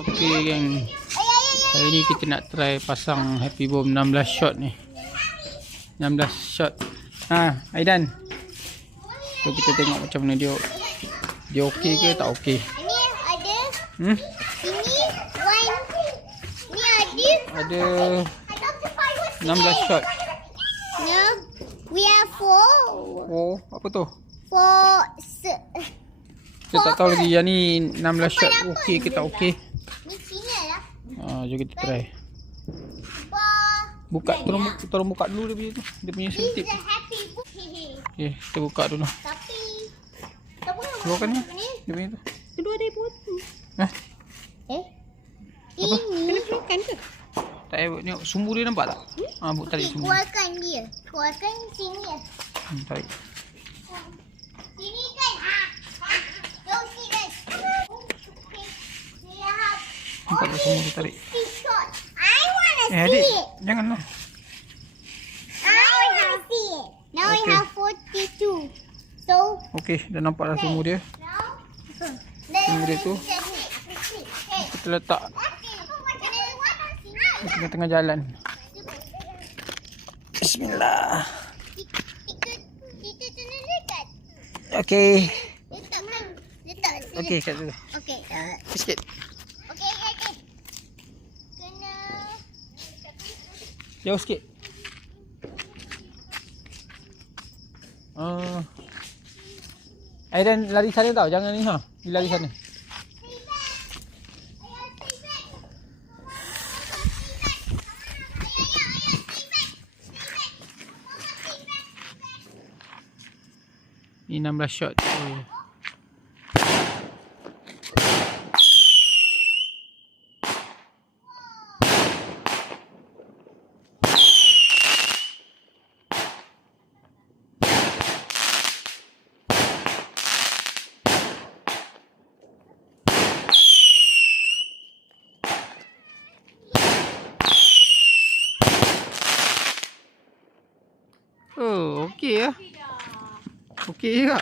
Okey geng, hari ni kita nak try pasang Happy Bomb 16 shot ni. 16 shot. Aidan, so kita tengok macam mana dia okey ke tak okey. Ini ada. Ini Ada 16 shot. No, we have 4. Oh, apa tu? 4. Kita tak tahu lagi yang ni 16 shot okey ke tak okey. Ni sini lah. Jom kita try. Buka, tolong buka dulu dia punya selotip. Okey, kita buka dulu. Tapi Keluarkan ni. Dia punya tu. Kedua dia potong. ini Kena keluarkan ke? Tak payah tengok sumbu dia nampak tak? Tarik sumbu. keluarkan dia. Keluarkan sini lah. Tarik. Sini kan. Jom sini guys. Nampak tak sumbu dia tarik. I wanna see Adik, it. janganlah. I wanna see it. Now we Okay. have 42. So Okey, dah nampak dah sumbu dia. sumbu dia tu. Kita letak di tengah-tengah jalan. Bismillah. Kita kena dekat. Okey. Letak kan? Letak sini. Okey, kat dulu. Okey. Sikit. Okey. Kena. Jauh sikit. Aidan lari sana tau. Jangan ni Dia lari sana. Ni 16 shot. Oh, okey lah. Okey juga.